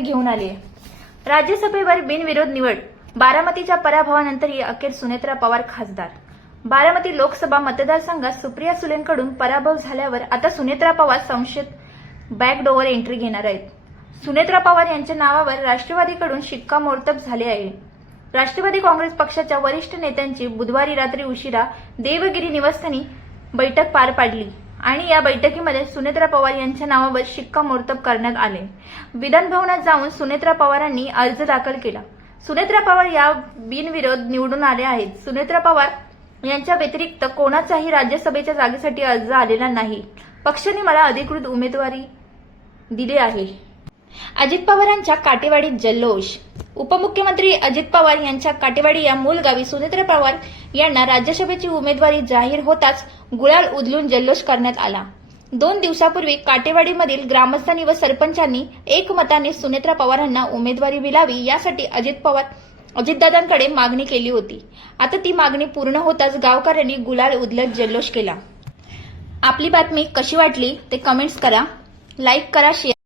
बातमी घेऊन आली आहे. राज्यसभेवर बिनविरोध निवड. बारामतीच्या पराभवानंतरही अखेर सुनेत्रा पवार खासदार. बारामती लोकसभा मतदारसंघात सुप्रिया सुलेंकडून पराभव झाल्यावर आता सुनेत्रा पवार संशयित बॅकडोअर एंट्री घेणार आहेत. सुनेत्रा पवार यांच्या नावावर राष्ट्रवादीकडून शिक्कामोर्तब झाले आहे. राष्ट्रवादी काँग्रेस पक्षाच्या वरिष्ठ नेत्यांची बुधवारी रात्री उशिरा देवगिरी निवासस्थानी बैठक पार पाडली. आणि या बैठकीमध्ये सुनेत्रा पवार यांच्या नावावर शिक्कामोर्तब करण्यात आले. विधानभवनात जाऊन सुनेत्रा पवारांनी अर्ज दाखल केला. सुनेत्रा पवार या बिनविरोध निवडून आले आहेत. सुनेत्रा पवार यांच्या व्यतिरिक्त कोणाचाही राज्यसभेच्या जागेसाठी अर्ज आलेला नाही. पक्षाने मला अधिकृत उमेदवारी दिली आहे. अजित पवारांच्या काटेवाडीत जल्लोष. उपमुख्यमंत्री अजित पवार यांच्या काटेवाडी या मूल गावी सुनेत्र पवार यांना राज्यसभेची उमेदवारी जाहीर होताच गुलाल उदलून जल्लोष करण्यात आला. दोन दिवसापूर्वी काटेवाडीमधील ग्रामस्थांनी व सरपंचांनी एकमताने सुनेत्रा पवारांना उमेदवारी मिळावी यासाठी अजित पवार अजितदादांकडे मागणी केली होती. आता ती मागणी पूर्ण होताच गावकऱ्यांनी गुलाल उदलत जल्लोष केला. आपली बातमी कशी वाटली ते कमेंट्स करा. लाईक करा शेअर